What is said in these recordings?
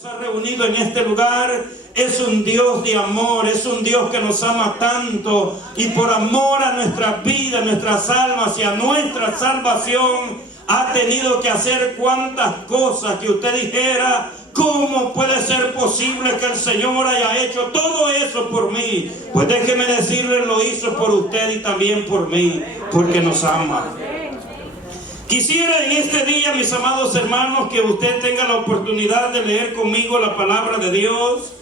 Nos ha reunido en este lugar. Es un Dios de amor, es un Dios que nos ama tanto, y por amor a nuestra vida, nuestras almas y a nuestra salvación ha tenido que hacer cuantas cosas que usted dijera: ¿cómo puede ser posible que el Señor haya hecho todo eso por mí? Pues déjeme decirle, lo hizo por usted y también por mí, porque nos ama. Quisiera en este día, mis amados hermanos, que usted tenga la oportunidad de leer conmigo la palabra de Dios.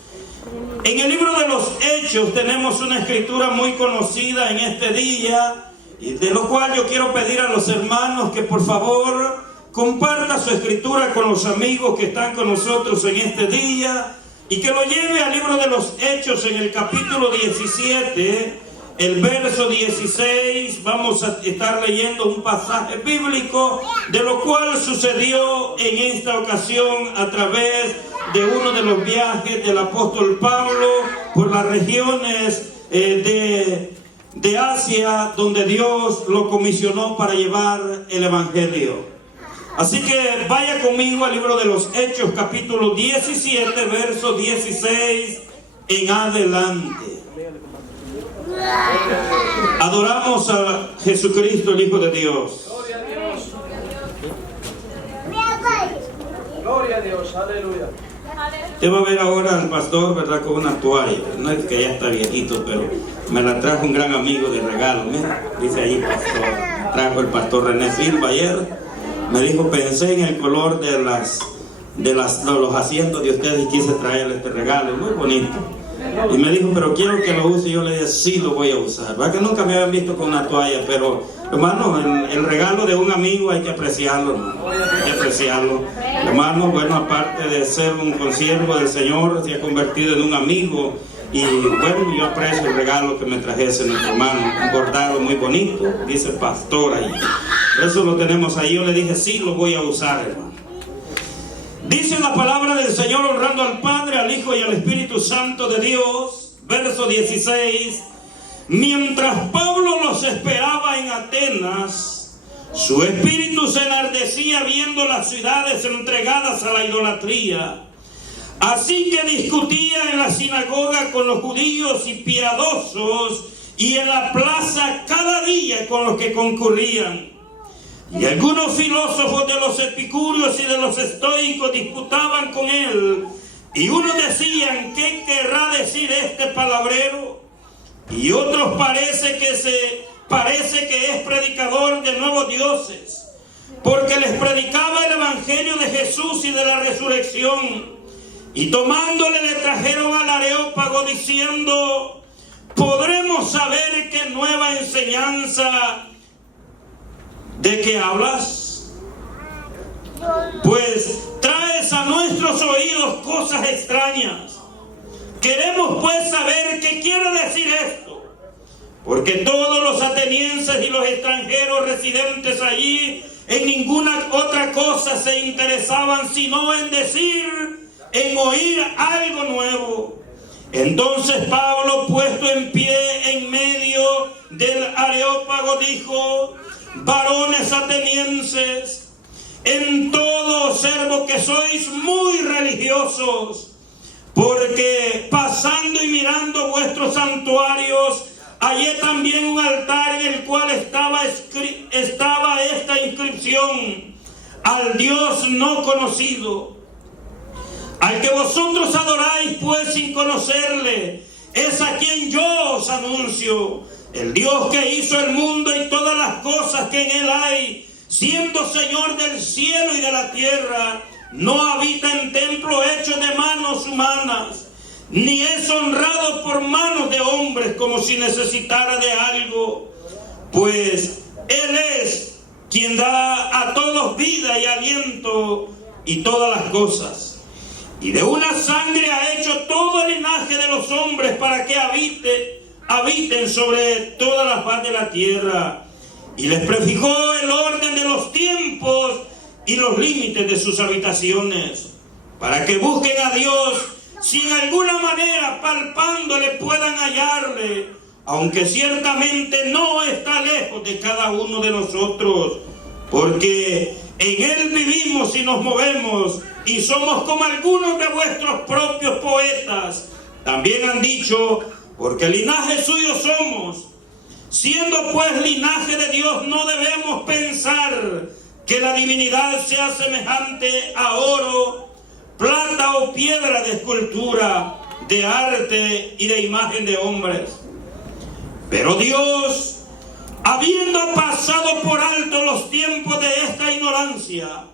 En el libro de los Hechos tenemos una escritura muy conocida en este día, y de lo cual yo quiero pedir a los hermanos que por favor comparta su escritura con los amigos que están con nosotros en este día, y que lo lleve al libro de los Hechos en el capítulo 17, el verso 16. Vamos a estar leyendo un pasaje bíblico de lo cual sucedió en esta ocasión a través de uno de los viajes del apóstol Pablo por las regiones de Asia, donde Dios lo comisionó para llevar el evangelio. Así que vaya conmigo al libro de los Hechos, capítulo 17, verso 16 en adelante. Adoramos a Jesucristo, el Hijo de Dios. Gloria a Dios. Gloria a Dios, aleluya. Usted va a ver ahora al pastor, ¿verdad?, con una toalla. No es que ya está viejito, pero me la trajo un gran amigo de regalo. Mira, dice ahí pastor. Trajo el pastor René Silva ayer. Me dijo, pensé en el color de los asientos de ustedes y quise traerle este regalo. Muy bonito. Y me dijo, pero quiero que lo use. Y yo le dije, sí, lo voy a usar. Va que nunca me habían visto con una toalla, pero hermano, el regalo de un amigo hay que apreciarlo, hermano. Hay que apreciarlo. Hermano, bueno, aparte de ser un consiervo del Señor, se ha convertido en un amigo. Y bueno, yo aprecio el regalo que me trajese nuestro hermano, un bordado muy bonito, dice pastor ahí. Eso lo tenemos ahí. Yo le dije, sí, lo voy a usar, hermano. Dice la palabra del Señor, honrando al Padre, al Hijo y al Espíritu Santo de Dios, verso 16. Mientras Pablo los esperaba en Atenas, su espíritu se enardecía viendo las ciudades entregadas a la idolatría. Así que discutía en la sinagoga con los judíos y piadosos, y en la plaza cada día con los que concurrían. Y algunos filósofos de los epicúreos y de los estoicos disputaban con él, y unos decían, ¿qué querrá decir este palabrero? Y otros parece que es predicador de nuevos dioses, porque les predicaba el evangelio de Jesús y de la resurrección. Y tomándole le trajeron al Areópago diciendo, ¿podremos saber qué nueva enseñanza de qué hablas? Pues traes a nuestros oídos cosas extrañas. Queremos pues saber qué quiere decir esto, porque todos los atenienses y los extranjeros residentes allí en ninguna otra cosa se interesaban sino en oír algo nuevo. Entonces Pablo, puesto en pie en medio del Areópago, dijo, varones atenienses, en todo observo que sois muy religiosos, porque pasando y mirando vuestros santuarios, hallé también un altar en el cual estaba esta inscripción: al Dios no conocido. Al que vosotros adoráis pues sin conocerle, es a quien yo os anuncio. El Dios que hizo el mundo y todas las cosas que en él hay, siendo Señor del cielo y de la tierra, no habita en templo hecho de manos humanas, ni es honrado por manos de hombres como si necesitara de algo, pues él es quien da a todos vida y aliento y todas las cosas. Y de una sangre ha hecho todo el linaje de los hombres para que habiten sobre toda la faz de la tierra. Y les prefijó el orden de los tiempos y los límites de sus habitaciones, para que busquen a Dios, si en alguna manera palpándole puedan hallarle, aunque ciertamente no está lejos de cada uno de nosotros, porque en Él vivimos y nos movemos, y somos como algunos de vuestros propios poetas también han dicho, porque linaje suyo somos. Siendo pues linaje de Dios, no debemos pensar que la divinidad sea semejante a oro, plata o piedra de escultura, de arte y de imagen de hombres. Pero Dios, habiendo pasado por alto los tiempos de esta ignorancia,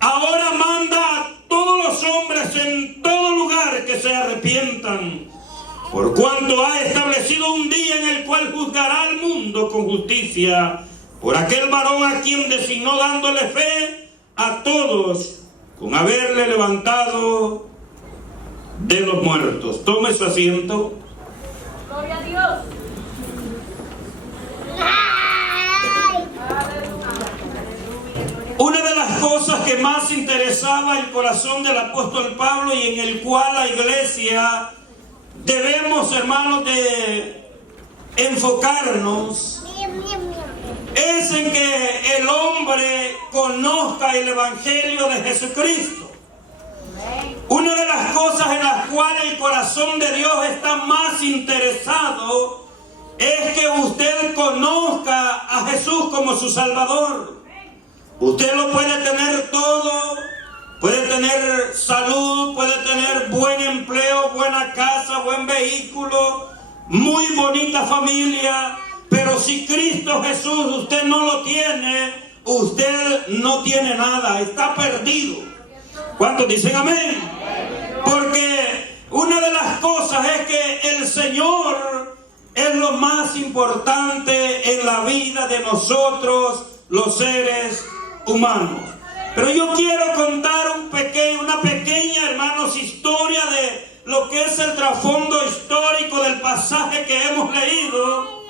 ahora manda a todos los hombres en todo lugar que se arrepientan, por cuanto ha establecido un día en el cual juzgará al mundo con justicia, por aquel varón a quien designó, dándole fe a todos, con haberle levantado de los muertos. Tome su asiento. Gloria a Dios. Una de las cosas que más interesaba el corazón del apóstol Pablo, y en el cual la iglesia debemos, hermanos, de enfocarnos, es en que el hombre conozca el evangelio de Jesucristo. Una de las cosas en las cuales el corazón de Dios está más interesado es que usted conozca a Jesús como su Salvador. Usted lo puede tener todo, puede tener salud, puede tener buen empleo, buena casa, buen vehículo, muy bonita familia, pero si Cristo Jesús usted no lo tiene, usted no tiene nada, está perdido. ¿Cuántos dicen amén? Porque una de las cosas es que el Señor es lo más importante en la vida de nosotros, los seres humanos. Pero yo quiero contar una pequeña, hermanos, historia de lo que es el trasfondo histórico del pasaje que hemos leído.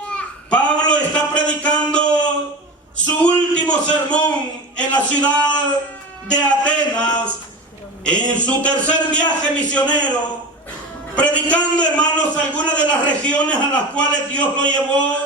Pablo está predicando su último sermón en la ciudad de Atenas, en su tercer viaje misionero, predicando, hermanos, algunas de las regiones a las cuales Dios lo llevó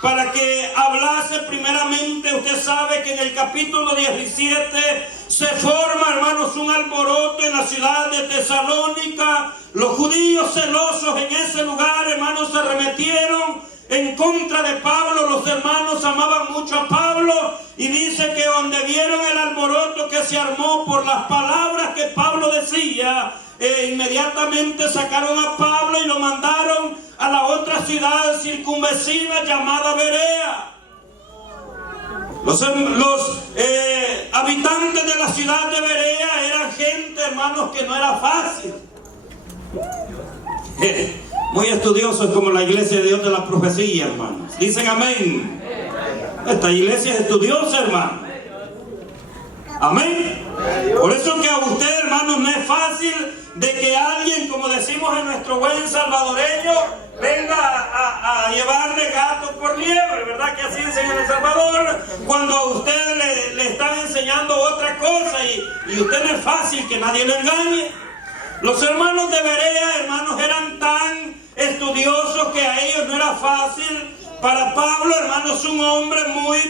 para que hablase primeramente. Usted sabe que en el capítulo 17 se forma, hermanos, un alboroto en la ciudad de Tesalónica. Los judíos celosos en ese lugar, hermanos, se arremetieron en contra de Pablo. Los hermanos amaban mucho a Pablo, y dice que donde vieron el alboroto que se armó por las palabras que Pablo decía, inmediatamente sacaron a Pablo y lo mandaron a la otra ciudad circunvecina llamada Berea. Los habitantes de la ciudad de Berea eran gente, hermanos, que no era fácil. Muy estudiosos, como la iglesia de Dios de la profecía, hermanos. Dicen amén. Esta iglesia es estudiosa, hermano. Amén. Por eso que a usted, hermanos, no es fácil de que alguien, como decimos en nuestro buen salvadoreño, venga a llevarle gato por liebre, ¿verdad? Que así dicen en El Salvador, cuando a usted le están enseñando otra cosa, y usted no es fácil que nadie le engañe. Los hermanos de Berea, hermanos, eran tan estudiosos que a ellos no era fácil. Para Pablo, hermanos, un hombre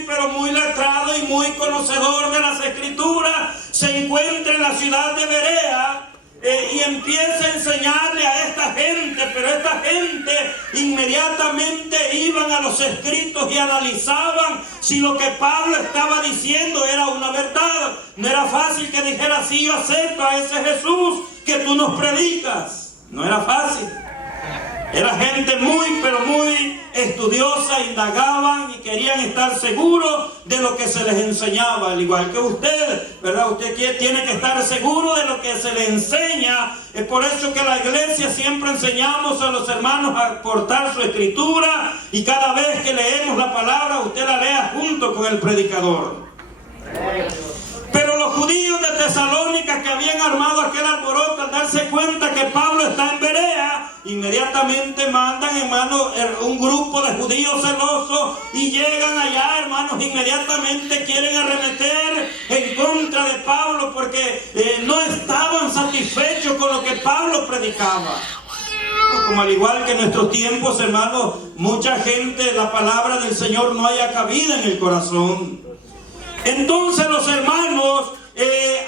pero muy letrado y muy conocedor de las Escrituras, se encuentra en la ciudad de Berea y empieza a enseñarle a esta gente, pero esta gente inmediatamente iban a los escritos y analizaban si lo que Pablo estaba diciendo era una verdad. No era fácil que dijera: sí, yo acepto a ese Jesús que tú nos predicas. No era fácil. Era gente pero muy estudiosa, indagaban y querían estar seguros de lo que se les enseñaba, al igual que usted, ¿verdad? Usted tiene que estar seguro de lo que se le enseña. Es por eso que la iglesia siempre enseñamos a los hermanos a portar su escritura, y cada vez que leemos la palabra, usted la lea junto con el predicador. Pero los judíos de Tesalónica, que habían armado aquel alboroto, al darse cuenta que Pablo está en Berea, inmediatamente mandan, hermanos, un grupo de judíos celosos, y llegan allá, hermanos, inmediatamente quieren arremeter en contra de Pablo, porque no estaban satisfechos con lo que Pablo predicaba. Como al igual que en nuestros tiempos, hermanos, mucha gente, la palabra del Señor no haya cabida en el corazón. Entonces los hermanos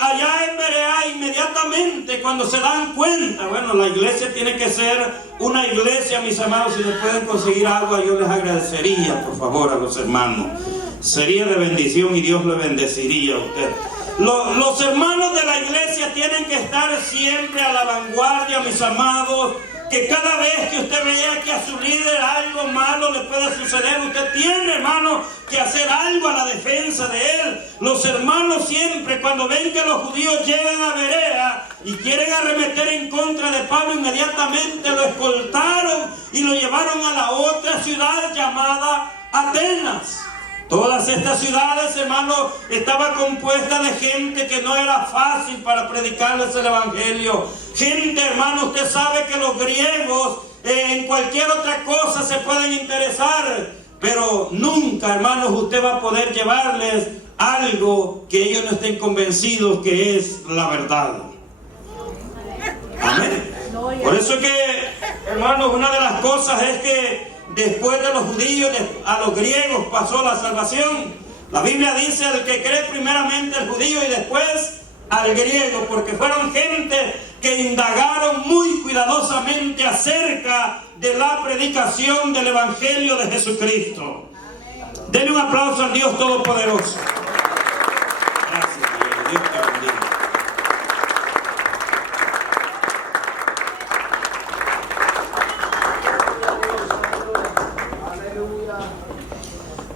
allá en Berea, inmediatamente cuando se dan cuenta, bueno, la iglesia tiene que ser una iglesia, mis amados. Si les pueden conseguir agua, yo les agradecería, por favor, a los hermanos. Sería de bendición y Dios le bendeciría a usted. Los hermanos de la iglesia tienen que estar siempre a la vanguardia, mis amados. Que cada vez que usted vea que a su líder algo malo le puede suceder, usted tiene, hermano, que hacer algo a la defensa de él. Los hermanos siempre, cuando ven que los judíos llegan a Berea y quieren arremeter en contra de Pablo, inmediatamente lo escoltaron y lo llevaron a la otra ciudad llamada Atenas. Todas estas ciudades, hermanos, estaban compuestas de gente que no era fácil para predicarles el evangelio. Gente, hermano, usted sabe que los griegos en cualquier otra cosa se pueden interesar, pero nunca, hermanos, usted va a poder llevarles algo que ellos no estén convencidos que es la verdad. Amén. Por eso que, hermanos, una de las cosas es que después de los judíos, a los griegos pasó la salvación. La Biblia dice: el que cree primeramente al judío y después al griego, porque fueron gente que indagaron muy cuidadosamente acerca de la predicación del evangelio de Jesucristo. Denle un aplauso al Dios Todopoderoso. Gracias, Dios te bendiga.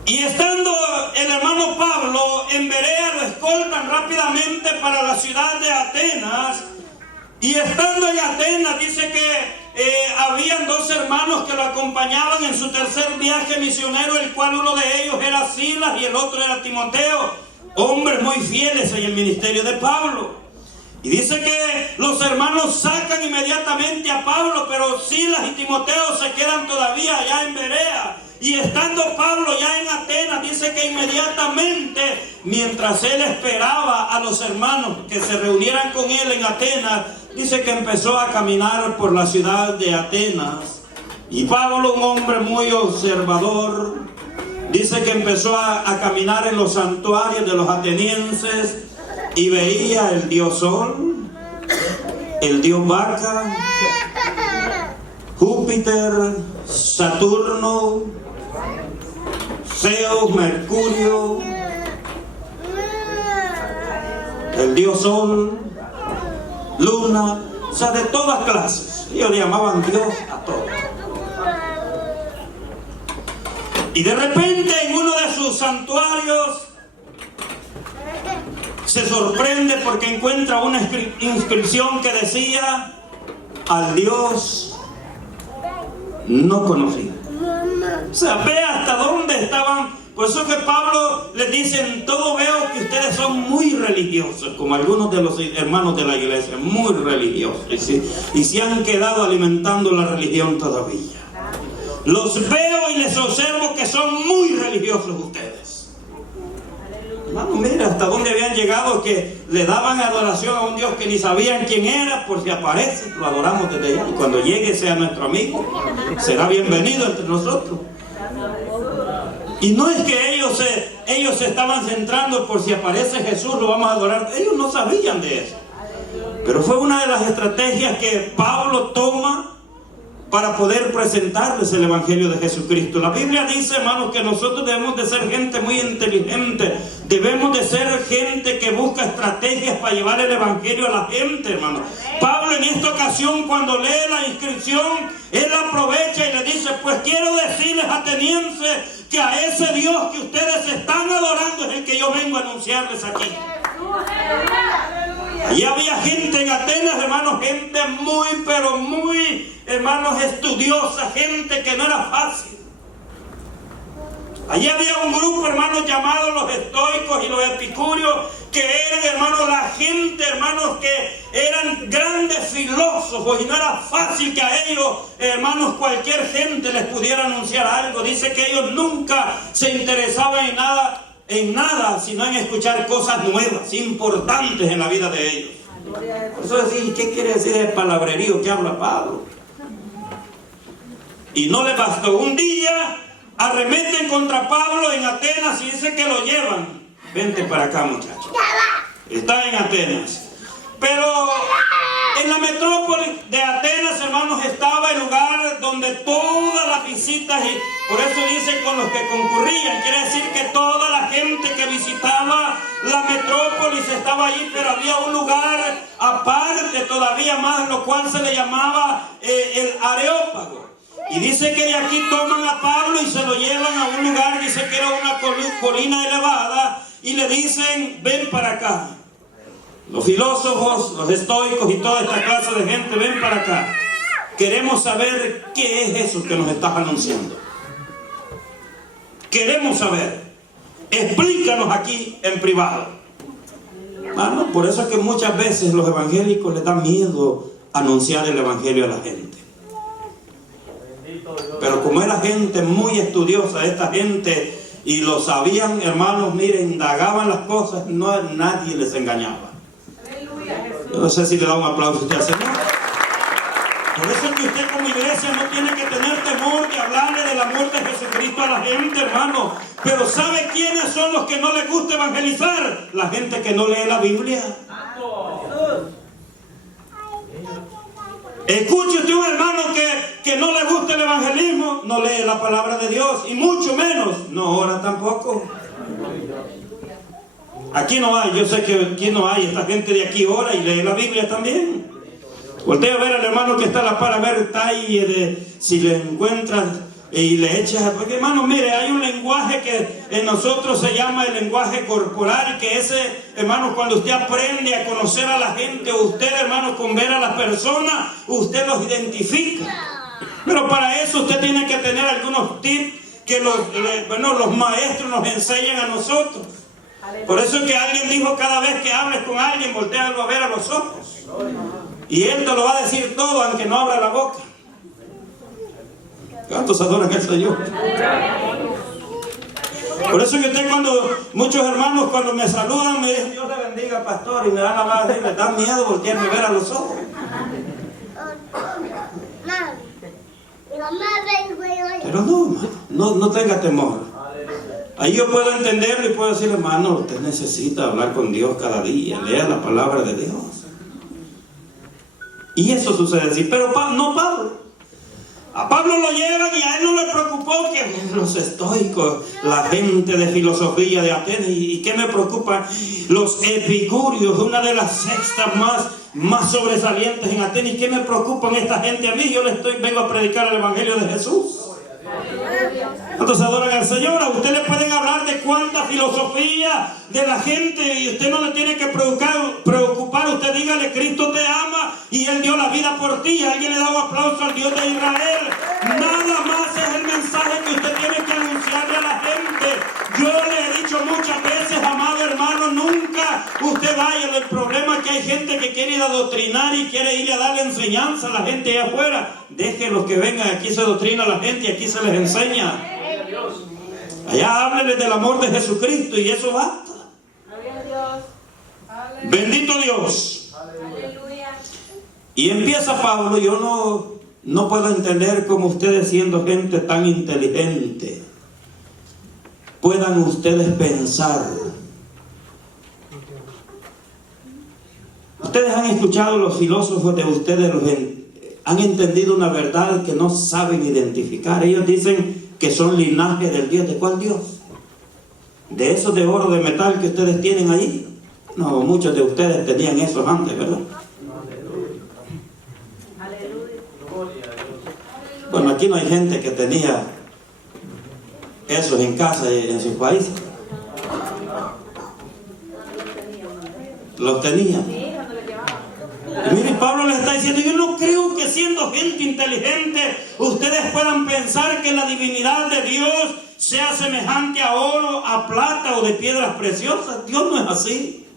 Y estando el hermano Pablo en Berea, lo escoltan rápidamente para la ciudad de Atenas. Y estando en Atenas, dice que habían dos hermanos que lo acompañaban en su tercer viaje misionero, el cual uno de ellos era Silas y el otro era Timoteo, hombres muy fieles en el ministerio de Pablo. Y dice que los hermanos sacan inmediatamente a Pablo, pero Silas y Timoteo se quedan todavía allá en Berea. Y estando Pablo ya en Atenas, dice que inmediatamente, mientras él esperaba a los hermanos que se reunieran con él en Atenas, dice que empezó a caminar por la ciudad de Atenas. Y Pablo, un hombre muy observador, dice que empezó a caminar en los santuarios de los atenienses y veía el dios Sol, el dios Vaca, Júpiter, Saturno, Zeus, Mercurio, el dios Sol, Luna, o sea, de todas clases. Ellos le llamaban Dios a todos. Y de repente en uno de sus santuarios se sorprende porque encuentra una inscripción que decía: al Dios no conocido. O sea, ve hasta dónde estaban. Por eso que Pablo les dice: en todo veo que ustedes son muy religiosos, como algunos de los hermanos de la iglesia, muy religiosos, y se han quedado alimentando la religión todavía. Los veo y les observo que son muy religiosos ustedes. Hermano, mira hasta dónde habían llegado, que le daban adoración a un Dios que ni sabían quién era. Por si aparece, lo adoramos desde allá, y cuando llegue sea nuestro amigo, será bienvenido entre nosotros. Y no es que ellos se estaban centrando por si aparece Jesús, lo vamos a adorar. Ellos no sabían de eso. Pero fue una de las estrategias que Pablo toma para poder presentarles el evangelio de Jesucristo. La Biblia dice, hermanos, que nosotros debemos de ser gente muy inteligente. Debemos de ser gente que busca estrategias para llevar el evangelio a la gente, hermanos. Pablo en esta ocasión, cuando lee la inscripción, él aprovecha y le dice: pues quiero decirles, atenienses, que a ese Dios que ustedes están adorando es el que yo vengo a anunciarles aquí. Allí había gente en Atenas, hermanos, gente muy, pero muy, hermanos, estudiosa, gente que no era fácil. Allí había un grupo, hermanos, llamados los estoicos y los epicúreos, que eran, hermanos, la gente, hermanos, que eran grandes filósofos, y no era fácil que a ellos, hermanos, cualquier gente les pudiera anunciar algo. Dice que ellos nunca se interesaban en nada, sino en escuchar cosas nuevas, importantes en la vida de ellos. Eso es, ¿qué quiere decir el palabrerío que habla Pablo? Y no le bastó. Un día arremeten contra Pablo en Atenas y dice que lo llevan. Vente para acá, muchacho. Está en Atenas. Pero en la metrópoli de Atenas, hermanos, estaba el lugar donde todas las visitas, y por eso dicen con los que concurrían, quiere decir que toda la gente que visitaba la metrópolis estaba ahí, pero había un lugar aparte todavía más, lo cual se le llamaba el Areópago. Y dice que de aquí toman a Pablo y se lo llevan a un lugar, dice que era una colina elevada, y le dicen, ven para acá. Los filósofos, los estoicos y toda esta clase de gente, ven para acá. Queremos saber qué es eso que nos estás anunciando. Queremos saber. Explícanos aquí en privado. Hermano, por eso es que muchas veces los evangélicos les da miedo anunciar el evangelio a la gente. Pero como era gente muy estudiosa, esta gente, y lo sabían, hermanos, miren, indagaban las cosas, no, nadie les engañaba. Yo no sé si le da un aplauso al Señor. Por eso es que usted como iglesia no tiene que tener temor de hablarle del amor de Jesucristo a la gente, hermano. Pero ¿sabe quiénes son los que no les gusta evangelizar? La gente que no lee la Biblia. Escuche usted un hermano que no le gusta el evangelismo, no lee la palabra de Dios, y mucho menos no ora tampoco. Aquí no hay, yo sé que aquí no hay, esta gente de aquí ora y lee la Biblia también. Voltea a ver al hermano que está a la par, a ver detalle de si le encuentras y le echas, porque hermano, mire, hay un lenguaje que en nosotros se llama el lenguaje corporal, que ese, hermano, cuando usted aprende a conocer a la gente, usted, hermano, con ver a las personas, usted los identifica. Pero para eso usted tiene que tener algunos tips que los maestros nos enseñan a nosotros. Por eso es que alguien dijo, cada vez que hables con alguien, voltéalo a ver a los ojos. Y él te lo va a decir todo, aunque no abra la boca. ¿Cuántos adoran al Señor? Por eso que usted muchos hermanos cuando me saludan, me dicen, Dios le bendiga, pastor, y me dan la mano y me dan miedo voltearme a ver a los ojos. Pero no tenga temor. Ahí yo puedo entenderlo y puedo decir, hermano, usted necesita hablar con Dios cada día, lea la palabra de Dios. Y eso sucede así, pero no Pablo. A Pablo lo llevan y a él no le preocupó que los estoicos, la gente de filosofía de Atenas, y ¿qué me preocupa? Los epicúreos, una de las sectas más sobresalientes en Atenas. ¿Y qué me preocupan esta gente a mí? Yo vengo a predicar el evangelio de Jesús. ¿Cuántos adoran al Señor? A usted le pueden hablar de cuánta filosofía de la gente y usted no le tiene que preocupar. Usted dígale, Cristo te ama y Él dio la vida por ti. Alguien le da un aplauso al Dios de Israel. Nada más es el mensaje que usted tiene que anunciarle a la gente. Yo le he dicho muchas veces, amado hermano, nunca usted vaya. El problema es que hay gente que quiere ir a adoctrinar y quiere ir a darle enseñanza a la gente allá afuera. Deje los que vengan, aquí se doctrina a la gente y aquí se les enseña. Allá háblenles del amor de Jesucristo y eso basta. Bendito Dios. Y empieza Pablo. Yo no puedo entender cómo ustedes, siendo gente tan inteligente, puedan ustedes pensar. Ustedes han escuchado, los filósofos de ustedes han entendido una verdad que no saben identificar. Ellos dicen que son linaje del Dios. ¿De cuál Dios? ¿De esos de oro, de metal que ustedes tienen ahí? No, muchos de ustedes tenían esos antes, ¿verdad? Bueno, aquí no hay gente que tenía esos en casa en sus países. Los tenían. Y mire, Pablo les está diciendo, yo no creo que siendo gente inteligente ustedes puedan pensar que la divinidad de Dios sea semejante a oro, a plata o de piedras preciosas. Dios no es así.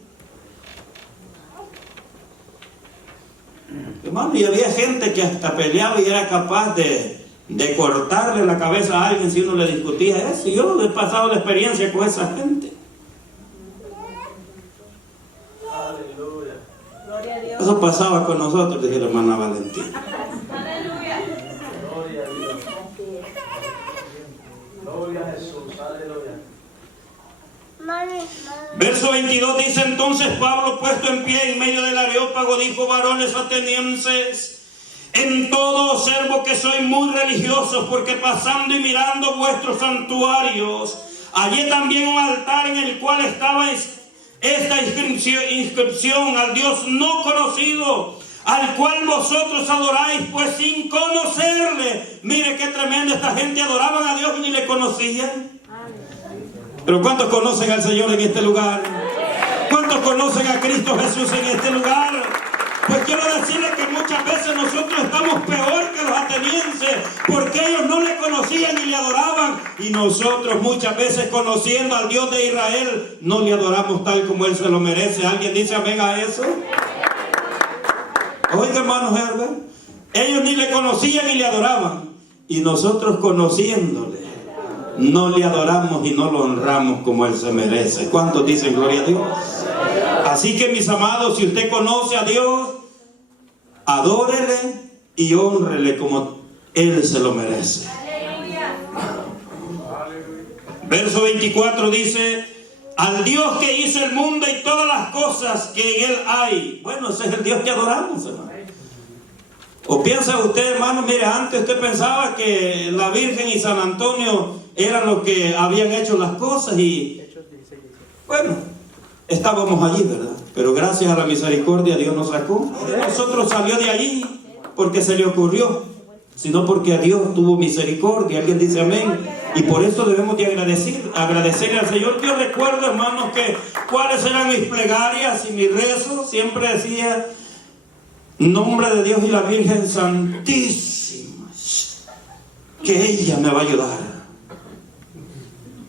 Hermano, y había gente que hasta peleaba y era capaz de cortarle la cabeza a alguien si uno le discutía eso. Y yo he pasado la experiencia con esa gente. Eso pasaba con nosotros, dije la hermana Valentina. Aleluya. Gloria a Dios. Gloria a Jesús. Aleluya. Verso 22 dice: entonces Pablo, puesto en pie en medio del Areópago, dijo: varones atenienses, en todo observo que sois muy religiosos, porque pasando y mirando vuestros santuarios, hallé también un altar en el cual estaba esta inscripción: al Dios no conocido, al cual vosotros adoráis, pues sin conocerle. Mire qué tremendo, esta gente adoraban a Dios y ni le conocían. Pero ¿cuántos conocen al Señor en este lugar? ¿Cuántos conocen a Cristo Jesús en este lugar? Pues quiero decirles que muchas veces nosotros estamos peor que los atenienses, porque ellos no le conocían ni le adoraban, y nosotros muchas veces, conociendo al Dios de Israel, no le adoramos tal como Él se lo merece. ¿Alguien dice amén a eso? Oiga, hermano Herbert, ellos ni le conocían ni le adoraban, y nosotros, conociéndole, no le adoramos y no lo honramos como Él se merece. ¿Cuántos dicen gloria a Dios? Así que, mis amados, si usted conoce a Dios, adórele y hónrele como Él se lo merece. Verso 24 dice: al Dios que hizo el mundo y todas las cosas que en Él hay. Bueno, ese es el Dios que adoramos, hermano. ¿O piensa usted, hermano? Mire, antes usted pensaba que la Virgen y San Antonio eran los que habían hecho las cosas, y bueno, estábamos allí, ¿verdad? Pero gracias a la misericordia Dios nos sacó. Nosotros salió de allí porque se le ocurrió, sino porque a Dios tuvo misericordia. Alguien dice amén. Y por eso debemos de agradecerle al Señor. Yo recuerdo, hermanos, que cuáles eran mis plegarias y mis rezos. Siempre decía: nombre de Dios y la Virgen Santísima, que ella me va a ayudar.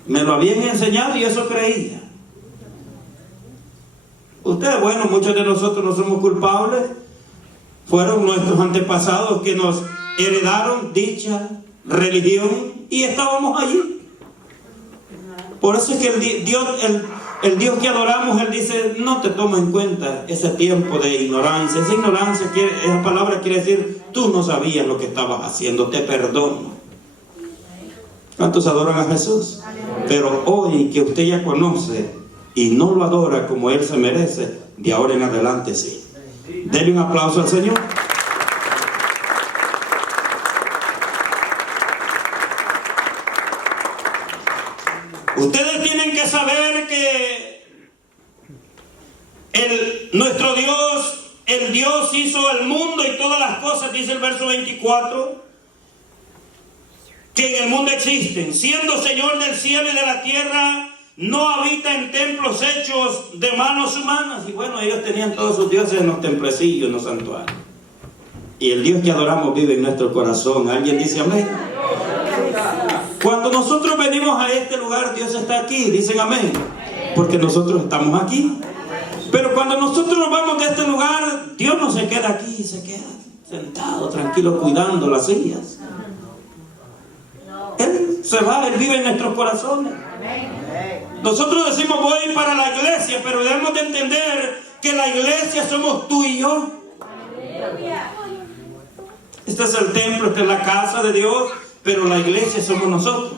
Me lo habían enseñado y eso creía. Ustedes, bueno, muchos de nosotros no somos culpables. Fueron nuestros antepasados que nos heredaron dicha religión y estábamos allí. Por eso es que el Dios que adoramos, Él dice: no te toma en cuenta ese tiempo de ignorancia. Esa ignorancia, esa palabra quiere decir: tú no sabías lo que estabas haciendo, te perdono. ¿Cuántos adoran a Jesús? Pero hoy que usted ya conoce y no lo adora como Él se merece, de ahora en adelante sí. Denle un aplauso al Señor. Ustedes tienen que saber que nuestro Dios, el Dios hizo el mundo y todas las cosas, dice el verso 24, que en el mundo existen, siendo Señor del cielo y de la tierra, no habita en templos hechos de manos humanas. Y bueno, ellos tenían todos sus dioses en los templecillos, en los santuarios. Y el Dios que adoramos vive en nuestro corazón. ¿Alguien dice amén? Cuando nosotros venimos a este lugar, Dios está aquí. Dicen amén. Porque nosotros estamos aquí. Pero cuando nosotros nos vamos de este lugar, Dios no se queda aquí, se queda sentado, tranquilo, cuidando las sillas. Él se va, Él vive en nuestros corazones. Nosotros decimos: voy para la iglesia, pero debemos de entender que la iglesia somos tú y yo. Este es el templo, esta es la casa de Dios, pero la iglesia somos nosotros.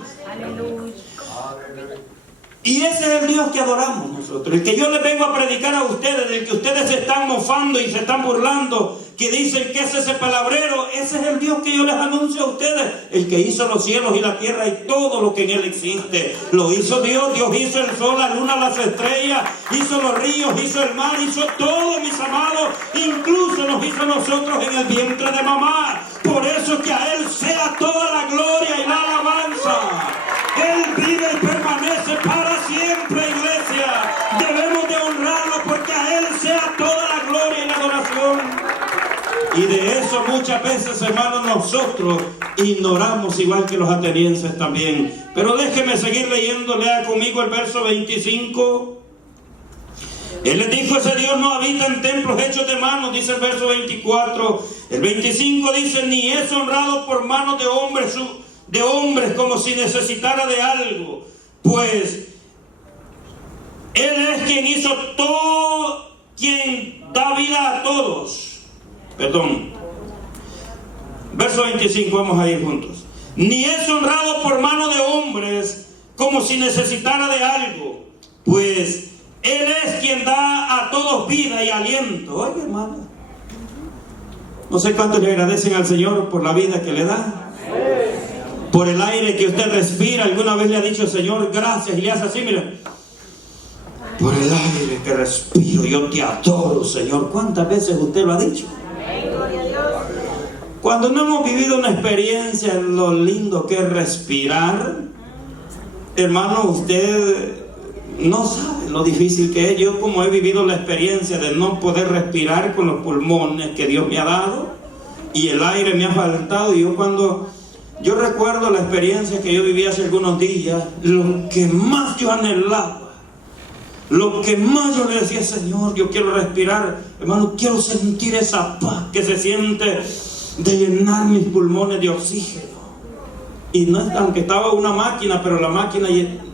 Y ese es el Dios que adoramos nosotros. El que yo les vengo a predicar a ustedes, del que ustedes se están mofando y se están burlando, que dicen que es ese palabrero, ese es el Dios que yo les anuncio a ustedes. El que hizo los cielos y la tierra y todo lo que en él existe. Lo hizo Dios. Dios hizo el sol, la luna, las estrellas, hizo los ríos, hizo el mar, hizo todo, mis amados. Incluso nos hizo nosotros en el vientre de mamá. Por eso es que a Él sea toda la gloria y la alabanza. Él vive y permanece para siempre, iglesia. Debemos de honrarlo, porque a Él sea toda la gloria y la adoración. Y de eso muchas veces, hermanos, nosotros ignoramos, igual que los atenienses también. Pero déjeme seguir leyendo. Lea conmigo el verso 25. Él les dijo: ese Dios no habita en templos hechos de manos, dice el verso 24. El 25 dice: ni es honrado por manos de hombres como si necesitara de algo, pues Él es quien hizo todo, quien da vida a todos. Perdón. Verso 25, vamos a ir juntos. Ni es honrado por mano de hombres como si necesitara de algo, pues Él es quien da a todos vida y aliento. Oye, hermano, no sé cuántos le agradecen al Señor por la vida que le da, por el aire que usted respira. ¿Alguna vez le ha dicho, Señor, gracias? Y le hace así, mira, por el aire que respiro, yo te adoro, Señor. ¿Cuántas veces usted lo ha dicho? Cuando no hemos vivido una experiencia en lo lindo que es respirar, hermano, usted no sabe lo difícil que es. Yo, como he vivido la experiencia de no poder respirar con los pulmones que Dios me ha dado y el aire me ha faltado, y yo recuerdo la experiencia que yo viví hace algunos días, lo que más yo anhelaba, lo que más yo le decía, Señor, yo quiero respirar, hermano, quiero sentir esa paz que se siente de llenar mis pulmones de oxígeno. Y no, aunque estaba una máquina, pero la máquina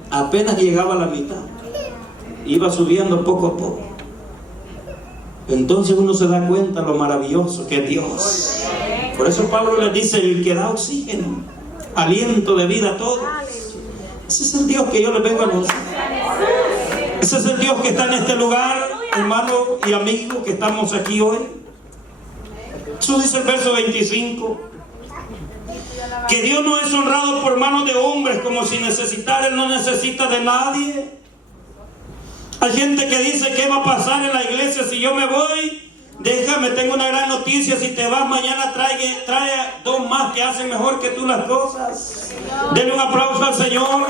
apenas llegaba a la mitad, iba subiendo poco a poco. Entonces uno se da cuenta lo maravilloso que es Dios. Por eso Pablo les dice, el que da oxígeno, aliento de vida a todos. Ese es el Dios que yo les vengo a anunciar. Ese es el Dios que está en este lugar, hermano y amigo, que estamos aquí hoy. Eso dice el verso 25. Que Dios no es honrado por manos de hombres, como si necesitara. Él no necesita de nadie. Hay gente que dice, ¿qué va a pasar en la iglesia si yo me voy? Déjame, tengo una gran noticia. Si te vas mañana, trae dos más que hacen mejor que tú las cosas. Denle un aplauso al Señor.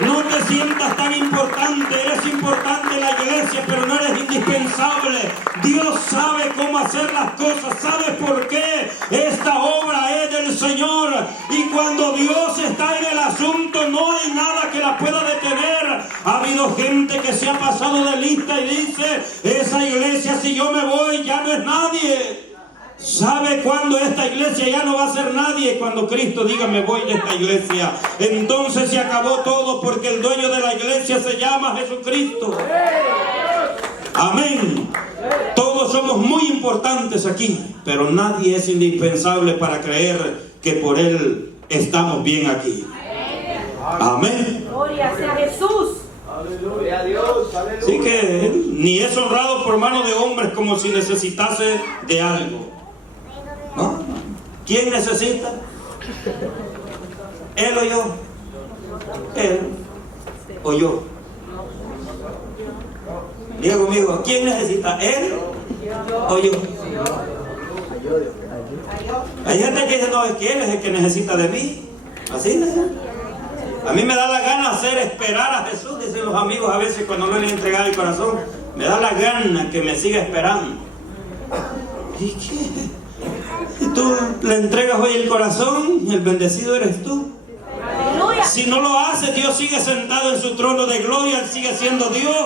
No te sientas tan importante. Eres importante en la iglesia, pero no eres indispensable. Dios sabe cómo hacer las cosas. ¿Sabes por qué? Esta obra es del Señor, y cuando Dios está en el asunto, no hay nada que la pueda detener. Ha habido gente que se ha pasado de lista y dice, esa iglesia, si yo me voy, ya no es nadie. ¿Sabe cuándo esta iglesia ya no va a ser nadie? Cuando Cristo diga, me voy de esta iglesia. Entonces se acabó todo, porque el dueño de la iglesia se llama Jesucristo. Amén. Todos somos muy importantes aquí, pero nadie es indispensable para creer que por Él estamos bien aquí. Amén. Gloria sea Jesús. Aleluya a Dios. Aleluya. Así que ni es honrado por mano de hombres, como si necesitase de algo. ¿No? ¿Quién necesita? ¿Él o yo? ¿Él o yo? Diga conmigo, ¿quién necesita? ¿Él o yo? Hay gente que dice, no, es que Él es el que necesita de mí. Así es. A mí me da la gana hacer esperar a Jesús, dicen los amigos a veces cuando no le he entregado el corazón. Me da la gana que me siga esperando. ¿Y qué? Si tú le entregas hoy el corazón, el bendecido eres tú. Aleluya. Si no lo haces, Dios sigue sentado en su trono de gloria. Él sigue siendo Dios.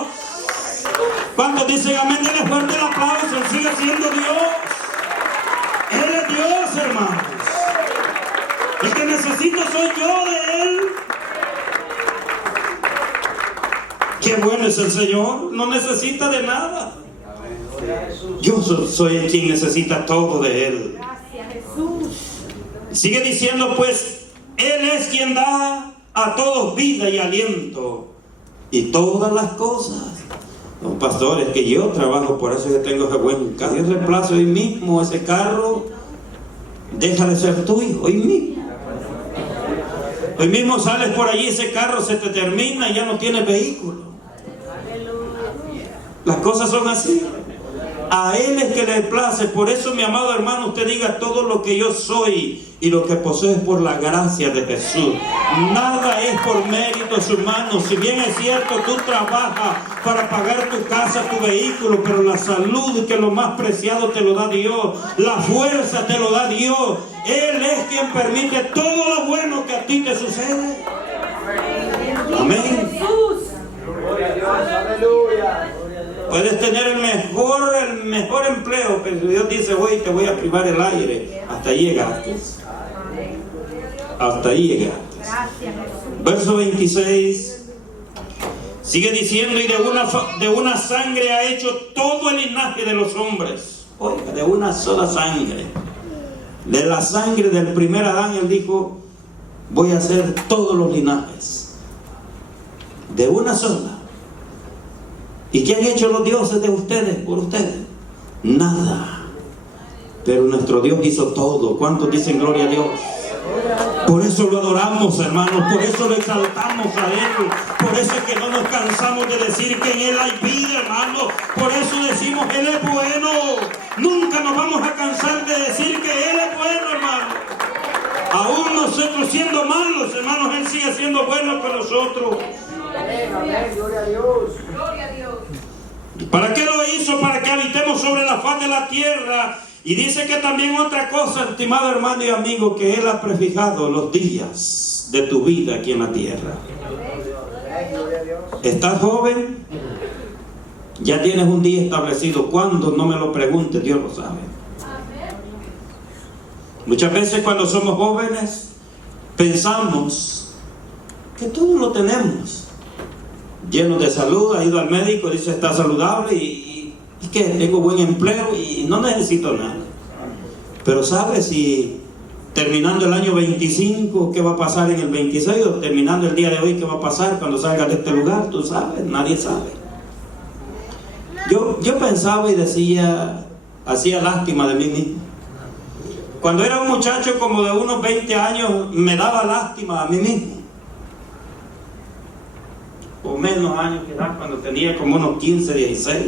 ¿Cuántos dicen amén? Denle fuerte el aplauso. Él sigue siendo Dios. Él es Dios, hermanos. El que necesito soy yo de Él. Qué bueno es el Señor. No necesita de nada. Yo soy el quien necesita todo de Él. Sigue diciendo, pues, Él es quien da a todos vida y aliento y todas las cosas. No, pastor, es que yo trabajo, por eso que tengo ese buen carro. Yo reemplazo hoy mismo ese carro. Deja de ser tuyo, hoy mismo. Hoy mismo sales por allí, ese carro se te termina y ya no tienes vehículo. Las cosas son así. A Él es que le place. Por eso, mi amado hermano, usted diga, todo lo que yo soy y lo que poseo es por la gracia de Jesús. Nada es por méritos humanos. Si bien es cierto, tú trabajas para pagar tu casa, tu vehículo, pero la salud, que es lo más preciado, te lo da Dios. La fuerza te lo da Dios. Él es quien permite todo lo bueno que a ti te sucede. Amén. Gloria a Dios. Aleluya. Puedes tener el mejor empleo, pero Dios dice, hoy te voy a privar el aire. Hasta ahí llegaste. Hasta ahí llegaste. Verso 26. Sigue diciendo, y de una sangre ha hecho todo el linaje de los hombres. Oiga, de una sola sangre. De la sangre del primer Adán, Él dijo, voy a hacer todos los linajes. De una sola. ¿Y qué han hecho los dioses de ustedes por ustedes? Nada. Pero nuestro Dios hizo todo. ¿Cuántos dicen gloria a Dios? Por eso lo adoramos, hermanos, por eso lo exaltamos a Él, por eso es que no nos cansamos de decir que en Él hay vida, hermanos, por eso decimos Él es bueno. Nunca nos vamos a cansar de decir que Él es bueno, hermanos. Aún nosotros siendo malos, hermanos, Él sigue siendo bueno con nosotros. Amén, gloria a Dios. Gloria a Dios. ¿Para qué lo hizo? Para que habitemos sobre la faz de la tierra. Y dice que también otra cosa, estimado hermano y amigo, que Él ha prefijado los días de tu vida aquí en la tierra. ¿Estás joven? Ya tienes un día establecido. ¿Cuándo? No me lo preguntes, Dios lo sabe. Muchas veces cuando somos jóvenes pensamos que todo lo tenemos. Lleno de salud, ha ido al médico, dice está saludable y que tengo buen empleo y no necesito nada. Pero ¿sabes si terminando el año 25 qué va a pasar en el 26 o terminando el día de hoy qué va a pasar cuando salgas de este lugar? Tú sabes, nadie sabe. Yo pensaba y decía, hacía lástima de mí mismo. Cuando era un muchacho como de unos 20 años me daba lástima a mí mismo. O menos años que edad, cuando tenía como unos 15, 16.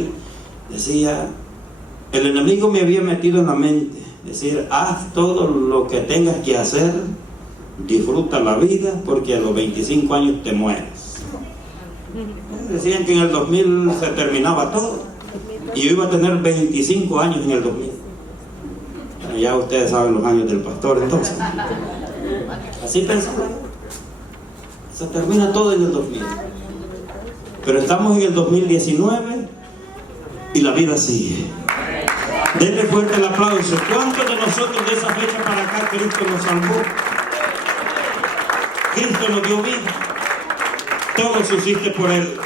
Decía, el enemigo me había metido en la mente, decir, haz todo lo que tengas que hacer, disfruta la vida, porque a los 25 años te mueres. Decían que en el 2000 se terminaba todo, y yo iba a tener 25 años en el 2000. Bueno, ya ustedes saben los años del pastor, entonces. Así pensaba. Se termina todo en el 2000. Pero estamos en el 2019 y la vida sigue. Denle fuerte el aplauso. ¿Cuántos de nosotros de esa fecha para acá Cristo nos salvó? Cristo nos dio vida. Todo subsiste por Él.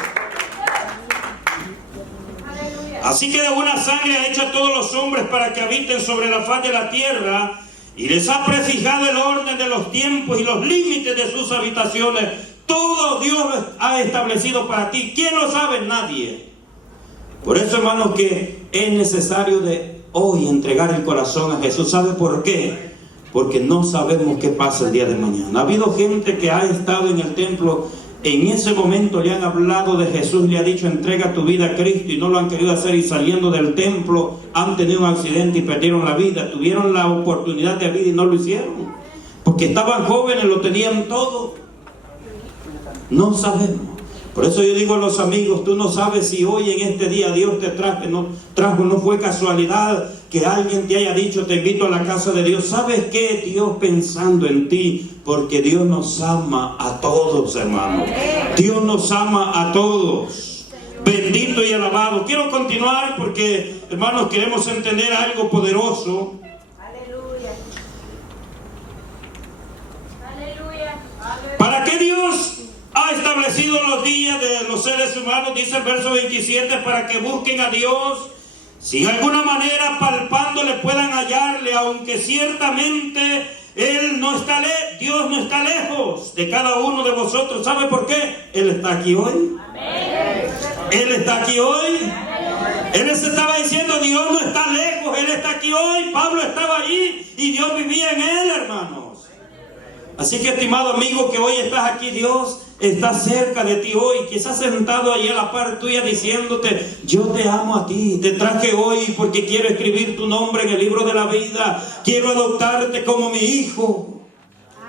Así que de una sangre ha hecho a todos los hombres para que habiten sobre la faz de la tierra y les ha prefijado el orden de los tiempos y los límites de sus habitaciones. Todo Dios ha establecido para ti. ¿Quién lo sabe? Nadie. Por eso, hermanos, que es necesario de hoy entregar el corazón a Jesús. ¿Sabe por qué? Porque no sabemos qué pasa el día de mañana. Ha habido gente que ha estado en el templo, en ese momento le han hablado de Jesús, le ha dicho entrega tu vida a Cristo y no lo han querido hacer, y saliendo del templo han tenido un accidente y perdieron la vida. Tuvieron la oportunidad de vida y no lo hicieron. Porque estaban jóvenes, lo tenían todo. No sabemos. Por eso yo digo a los amigos, tú no sabes si hoy en este día Dios te trajo, no fue casualidad que alguien te haya dicho, te invito a la casa de Dios. ¿Sabes qué? Dios pensando en ti, porque Dios nos ama a todos, hermanos. Dios nos ama a todos. Bendito y alabado. Quiero continuar porque, hermanos, queremos entender algo poderoso. Aleluya. Aleluya. ¿Para qué Dios ha establecido los días de los seres humanos? Dice el verso 27, para que busquen a Dios, si de alguna manera palpándole puedan hallarle, aunque ciertamente Él no está Dios no está lejos de cada uno de vosotros. ¿Sabe por qué? Él está aquí hoy. Amén. Él está aquí hoy. Él les estaba diciendo, Dios no está lejos, Él está aquí hoy. Pablo estaba allí y Dios vivía en Él, hermanos. Así que, estimado amigo, que hoy estás aquí, Dios está cerca de ti hoy, quizás sentado ahí a la par tuya diciéndote, yo te amo a ti, te traje hoy porque quiero escribir tu nombre en el libro de la vida, quiero adoptarte como mi hijo.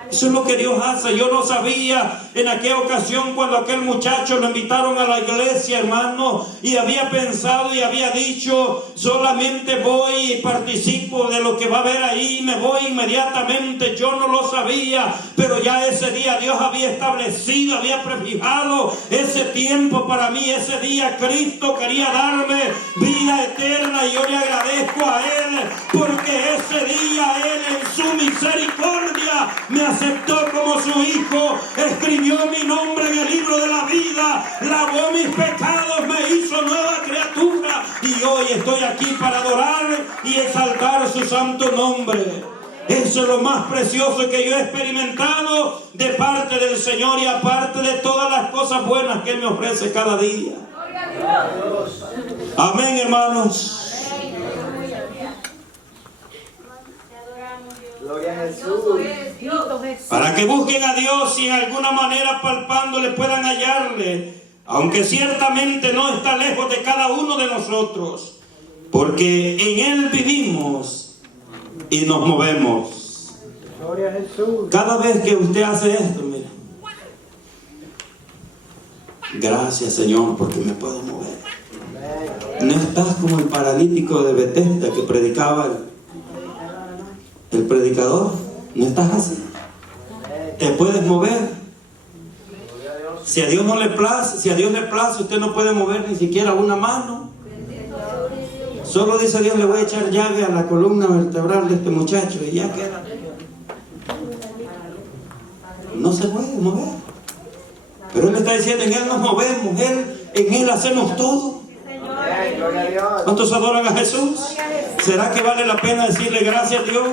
Eso es lo que Dios hace. Yo no sabía en aquella ocasión cuando aquel muchacho lo invitaron a la iglesia, hermano, y había pensado y había dicho, solamente voy y participo de lo que va a haber ahí, me voy inmediatamente. Yo no lo sabía, pero ya ese día Dios había establecido, había prefijado ese tiempo para mí. Ese día Cristo quería darme vida eterna y yo le agradezco a Él, porque ese día Él en su misericordia me aceptó como su hijo, escribió mi nombre en el libro de la vida, lavó mis pecados, me hizo nueva criatura y hoy estoy aquí para adorar y exaltar su santo nombre. Eso es lo más precioso que yo he experimentado de parte del Señor, y aparte de todas las cosas buenas que Él me ofrece cada día. Amén, hermanos. Gloria a Jesús. Para que busquen a Dios y en alguna manera palpándole puedan hallarle, aunque ciertamente no está lejos de cada uno de nosotros, porque en Él vivimos y nos movemos. Gloria a Jesús. Cada vez que usted hace esto, mire, gracias Señor porque me puedo mover. No estás como el paralítico de Betesda que predicaba el predicador. No estás así. Te puedes mover. Si a Dios no le place, usted no puede mover ni siquiera una mano. Solo dice Dios, le voy a echar llave a la columna vertebral de este muchacho y ya queda. No se puede mover. Pero Él está diciendo, en Él nos movemos, en Él hacemos todo. Gloria a Dios. ¿Cuántos adoran a Jesús? ¿Será que vale la pena decirle gracias a Dios?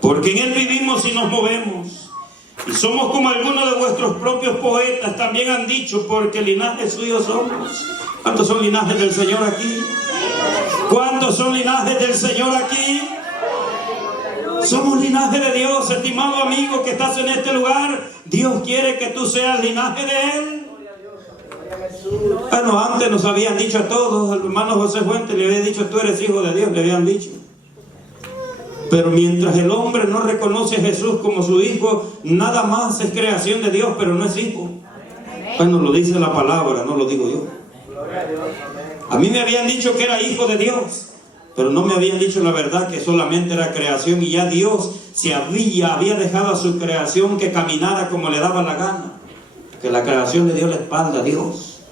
Porque en Él vivimos y nos movemos. Y somos como algunos de vuestros propios poetas también han dicho, porque linaje suyo somos. ¿Cuántos son linajes del Señor aquí? ¿Cuántos son linajes del Señor aquí? Somos linaje de Dios, estimado amigo que estás en este lugar. Dios quiere que tú seas linaje de Él. Bueno, antes nos habían dicho a todos, el hermano José Fuentes le había dicho, tú eres hijo de Dios, le habían dicho. Pero mientras el hombre no reconoce a Jesús como su hijo, nada más es creación de Dios, pero no es hijo. Bueno, lo dice la palabra, no lo digo yo. A mí me habían dicho que era hijo de Dios, pero no me habían dicho la verdad, que solamente era creación, y ya Dios había dejado a su creación que caminara como le daba la gana, que la creación le dio la espalda a Dios.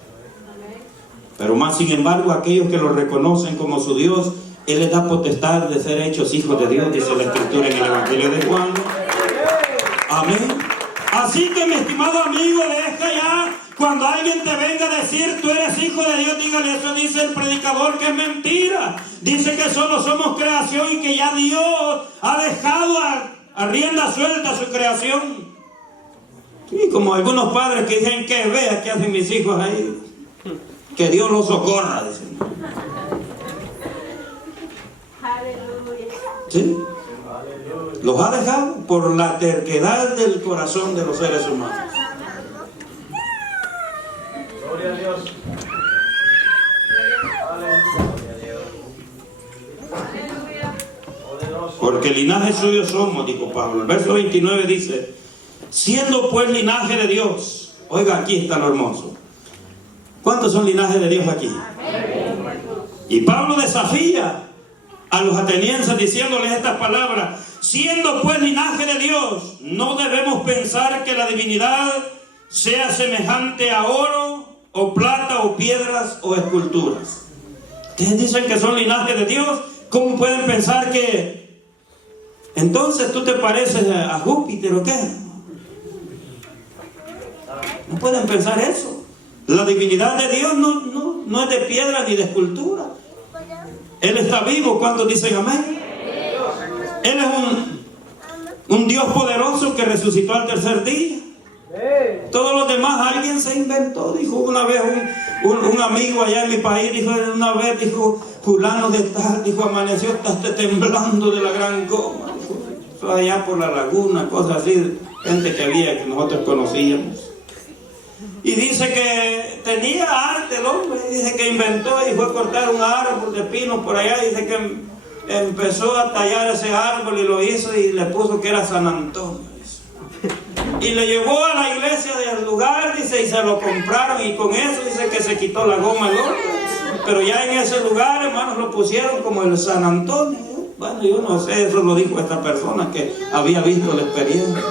Pero más sin embargo, aquellos que lo reconocen como su Dios, Él les da potestad de ser hechos hijos de Dios, dice la Escritura en el Evangelio de Juan. Amén. Así que, mi estimado amigo, deja ya, cuando alguien te venga a decir, tú eres hijo de Dios, dígale, eso dice el predicador, que es mentira. Dice que solo somos creación y que ya Dios ha dejado a rienda suelta su creación. Sí, como algunos padres que dicen, que vea qué hacen mis hijos ahí. Que Dios los socorra, dicen. ¿Sí? Los ha dejado por la terquedad del corazón de los seres humanos. Gloria a Dios. Porque linaje suyo somos, dijo Pablo. El verso 29 dice, siendo pues linaje de Dios. Oiga, aquí está lo hermoso. ¿Cuántos son linajes de Dios aquí? Y Pablo desafía a los atenienses diciéndoles estas palabras: siendo pues linaje de Dios, no debemos pensar que la divinidad sea semejante a oro o plata o piedras o esculturas. Ustedes dicen que son linaje de Dios. ¿Cómo pueden pensar que entonces tú te pareces a Júpiter o qué? No pueden pensar eso. La divinidad de Dios no es de piedra ni de escultura. Él está vivo. ¿Cuántos dicen amén? Él es un Dios poderoso que resucitó al tercer día. Todos los demás alguien se inventó. Dijo una vez un amigo allá en mi país, dijo una vez, dijo, fulano de tal, dijo, amaneció, estás temblando de la gran goma. Dijo, allá por la laguna, cosas así, gente que había, que nosotros conocíamos. Y dice que tenía arte el hombre, dice que inventó y fue a cortar un árbol de pino por allá, dice que empezó a tallar ese árbol y lo hizo y le puso que era San Antonio. Y le llevó a la iglesia del lugar, dice, y se lo compraron, y con eso dice que se quitó la goma el hombre. Pero ya en ese lugar, hermanos, lo pusieron como el San Antonio. Bueno, yo no sé, eso lo dijo esta persona que había visto la experiencia.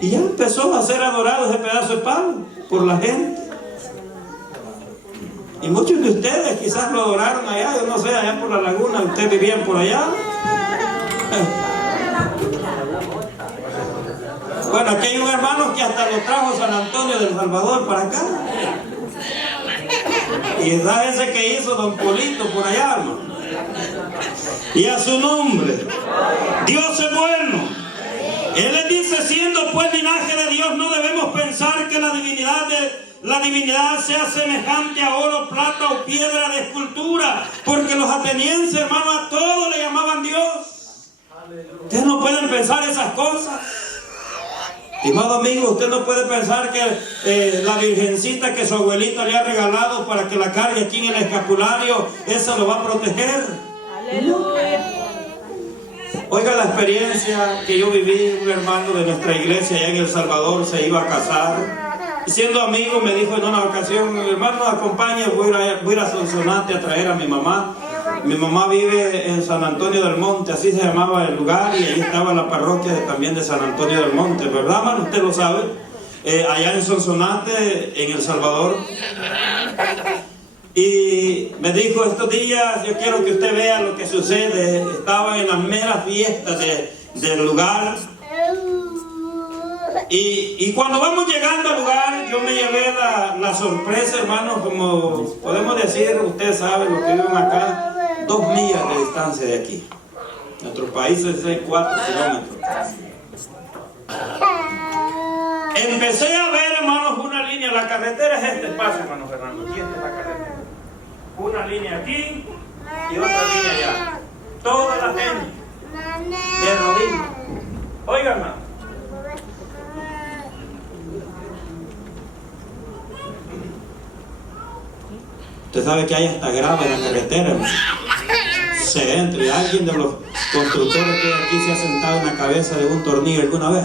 Y ya empezó a ser adorado ese pedazo de palo por la gente. Y muchos de ustedes quizás lo adoraron allá, yo no sé, allá por la laguna, ustedes vivían por allá. Bueno, aquí hay un hermano que hasta lo trajo San Antonio del Salvador para acá. Y es ese que hizo Don Polito por allá, hermano. Y a su nombre. Dios es bueno. Él les dice, siendo pues linaje de Dios, no debemos pensar que la divinidad sea semejante a oro, plata o piedra de escultura, porque los atenienses, hermanos, a todos le llamaban Dios. Ustedes no pueden pensar esas cosas. Estimado amigo, usted no puede pensar que la virgencita que su abuelita le ha regalado para que la cargue aquí en el escapulario, esa lo va a proteger. Aleluya. Oiga la experiencia que yo viví. Un hermano de nuestra iglesia allá en El Salvador se iba a casar. Y siendo amigo me dijo en una ocasión, hermano, acompaña, voy a ir a Sonsonate a traer a mi mamá. Mi mamá vive en San Antonio del Monte, así se llamaba el lugar, y ahí estaba la parroquia también de San Antonio del Monte, ¿verdad, hermano? Usted lo sabe. Allá en Sonsonate, en El Salvador. Y me dijo, estos días yo quiero que usted vea lo que sucede. Estaba en las meras fiestas del lugar. Y cuando vamos llegando al lugar, yo me llevé la sorpresa, hermano, como podemos decir, ustedes saben lo que viven acá, 2 millas de distancia de aquí. Nuestro país es 4 kilómetros. Empecé a ver, hermanos, una línea. La carretera es este espacio, hermano Fernando. Aquí está la carretera. Una línea aquí y otra línea allá. Toda la gente de rodillas. Oigan, hermano. Usted sabe que hay hasta grava en la carretera, hermano. Se entra y alguien de los constructores que aquí se ha sentado en la cabeza de un tornillo alguna vez.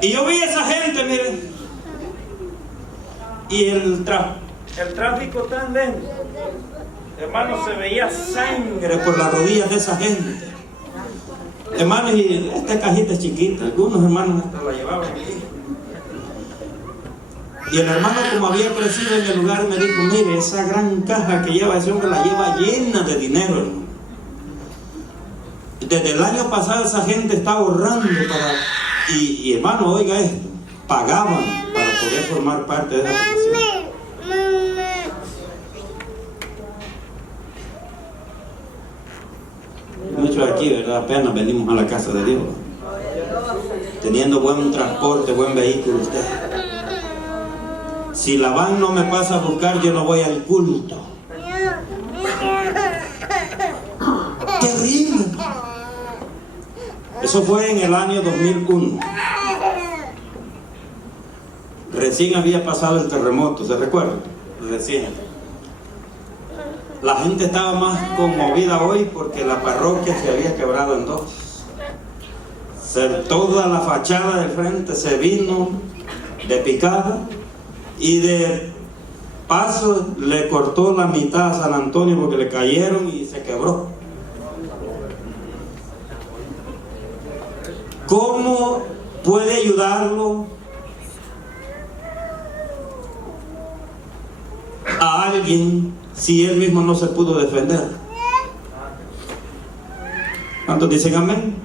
Y yo vi a esa gente, miren. Y el tráfico tan lento, hermano, se veía sangre por las rodillas de esa gente. Hermanos, y esta cajita es chiquita, algunos hermanos hasta la llevaban aquí. Y el hermano, como había crecido en el lugar, me dijo, mire, esa gran caja que lleva ese hombre la lleva llena de dinero, hermano. Desde el año pasado esa gente está ahorrando para... Y hermano, oiga esto, pagaban para poder formar parte de esa profesión. Muchos aquí, ¿verdad? Apenas venimos a la casa de Dios, teniendo buen transporte, buen vehículo usted. Si la van no me pasa a buscar, yo no voy al culto. Terrible. Eso fue en el año 2001. Recién había pasado el terremoto, ¿se recuerda? Recién. La gente estaba más conmovida hoy porque la parroquia se había quebrado en 2. Toda la fachada del frente se vino de picada y de paso le cortó la mitad a San Antonio porque le cayeron y se quebró. ¿Cómo puede ayudarlo a alguien si él mismo no se pudo defender? ¿Cuántos dicen amén?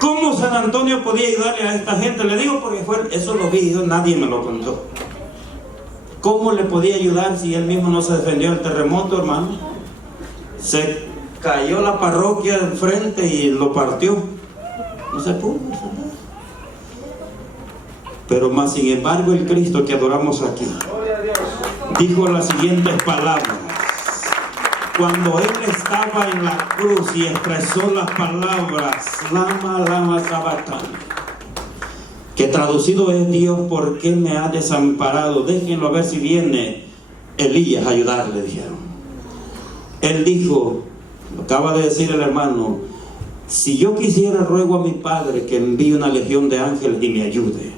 ¿Cómo San Antonio podía ayudarle a esta gente? Le digo porque eso lo vi yo, nadie me lo contó. ¿Cómo le podía ayudar si él mismo no se defendió del terremoto, hermano? Se cayó la parroquia del frente y lo partió. No se pudo. Pero más sin embargo el Cristo que adoramos aquí dijo las siguientes palabras. Cuando él estaba en la cruz y expresó las palabras lama sabatana, que traducido es Dios, ¿por qué me ha desamparado? Déjenlo a ver si viene Elías a ayudarle, dijeron. Él dijo, lo acaba de decir el hermano, si yo quisiera ruego a mi Padre que envíe una legión de ángeles y me ayude,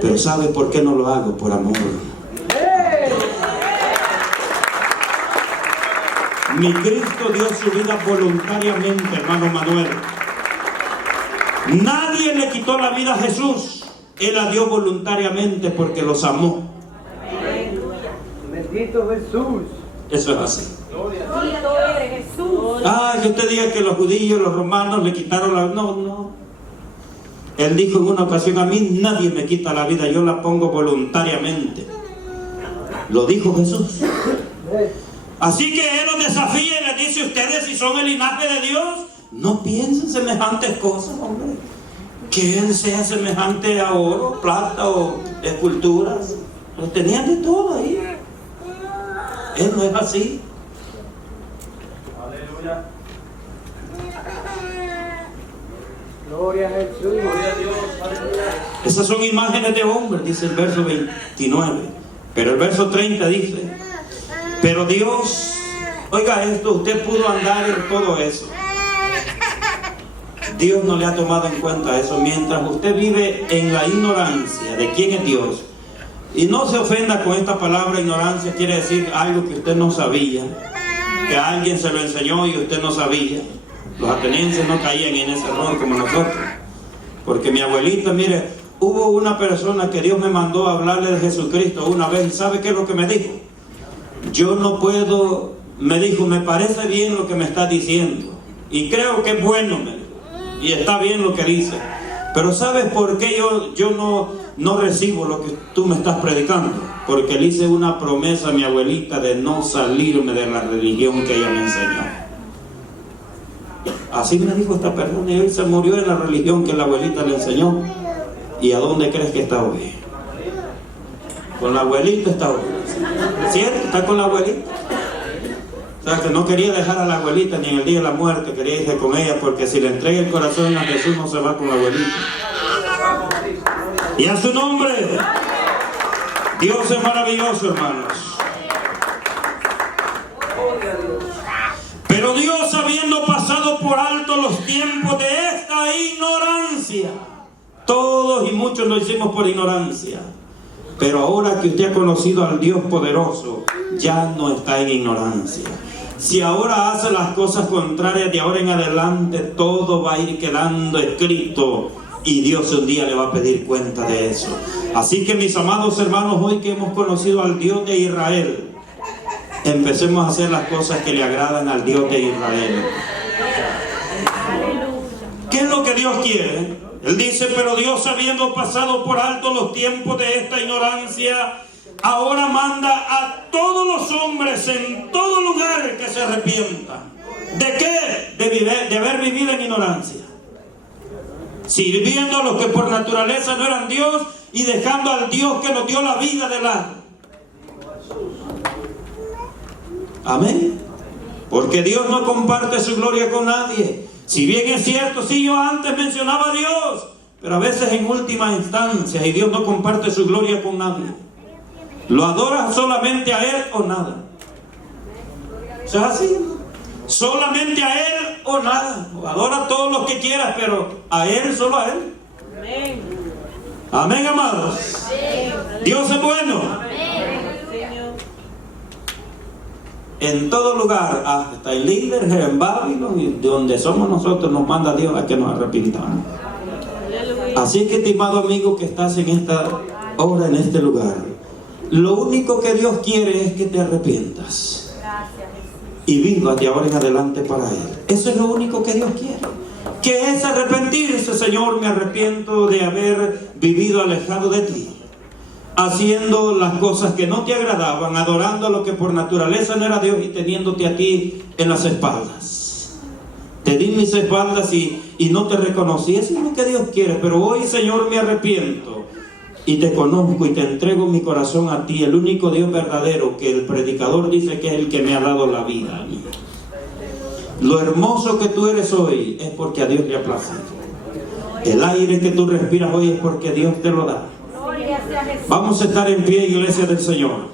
pero ¿sabe por qué no lo hago? Por amor. Mi Cristo dio su vida voluntariamente, hermano Manuel. Nadie le quitó la vida a Jesús. Él la dio voluntariamente porque los amó. Bendito Jesús. Eso es así. Bendito eres Jesús. Que usted diga que los judíos, los romanos le quitaron la vida. No. Él dijo en una ocasión, a mí nadie me quita la vida, yo la pongo voluntariamente. Lo dijo Jesús. Así que Él los desafía y les dice, ustedes si son el linaje de Dios, No piensen semejantes cosas, hombre. Que él sea semejante a oro, plata o esculturas. Lo tenían de todo ahí. Él no es así. Aleluya. Gloria a Jesús. Gloria a Dios. Aleluya. Esas son imágenes de hombres, dice el verso 29. Pero el verso 30 dice: pero Dios, oiga esto, usted pudo andar en todo eso. Dios no le ha tomado en cuenta eso. Mientras usted vive en la ignorancia de quién es Dios, y no se ofenda con esta palabra ignorancia, quiere decir algo que usted no sabía, que alguien se lo enseñó y usted no sabía. Los atenienses no caían en ese error como nosotros, porque mi abuelita, mire, hubo una persona que Dios me mandó a hablarle de Jesucristo una vez, y ¿sabe qué es lo que me dijo? Yo no puedo, me dijo, me parece bien lo que me estás diciendo y creo que es bueno, me dijo, y está bien lo que dice, pero ¿sabes por qué yo no recibo lo que tú me estás predicando? Porque le hice una promesa a mi abuelita de no salirme de la religión que ella me enseñó. Así me dijo esta persona, y él se murió en la religión que la abuelita le enseñó. ¿Y a dónde crees que está hoy? Con la abuelita está hoy. ¿Cierto? Está con la abuelita. O sea, que no quería dejar a la abuelita ni en el día de la muerte, quería irse con ella, porque si le entrega el corazón a Jesús no se va con la abuelita. Y a su nombre. Dios es maravilloso, hermanos. Pero Dios, habiendo pasado por alto los tiempos de esta ignorancia, todos y muchos lo hicimos por ignorancia, pero ahora que usted ha conocido al Dios poderoso, ya no está en ignorancia. Si ahora hace las cosas contrarias, de ahora en adelante todo va a ir quedando escrito y Dios un día le va a pedir cuenta de eso. Así que, mis amados hermanos, hoy que hemos conocido al Dios de Israel, empecemos a hacer las cosas que le agradan al Dios de Israel. ¿Qué es lo que Dios quiere? Él dice: pero Dios, habiendo pasado por alto los tiempos de esta ignorancia, ahora manda a todos los hombres en todo lugar que se arrepientan. ¿De qué? De haber vivido en ignorancia, sirviendo a los que por naturaleza no eran Dios y dejando al Dios que nos dio la vida de lado. Amén. Porque Dios no comparte su gloria con nadie. Si bien es cierto, sí, yo antes mencionaba a Dios, pero a veces en última instancia, y Dios no comparte su gloria con nadie. Lo adoras solamente a Él o nada. ¿Eso es así? Solamente a Él o nada. Adora a todos los que quieras, pero a Él, solo a Él. Amén. Amén, amados. Dios es bueno. En todo lugar, hasta en líderes, en Babilón, y donde somos nosotros, nos manda Dios a que nos arrepintamos. Así que, estimado amigo que estás en esta hora, en este lugar, lo único que Dios quiere es que te arrepientas y vivas de ahora en adelante para Él. Eso es lo único que Dios quiere. Que es arrepentirse. Señor, me arrepiento de haber vivido alejado de ti, haciendo las cosas que no te agradaban, adorando a lo que por naturaleza no era Dios y teniéndote a ti en las espaldas. Te di mis espaldas y no te reconocí. Eso es lo que Dios quiere. Pero hoy, Señor, me arrepiento y te conozco y te entrego mi corazón a ti, el único Dios verdadero, que el predicador dice que es el que me ha dado la vida a mí. Lo hermoso que tú eres hoy es porque a Dios le ha placido. El aire que tú respiras hoy es porque Dios te lo da. Vamos a estar en pie, iglesia del Señor.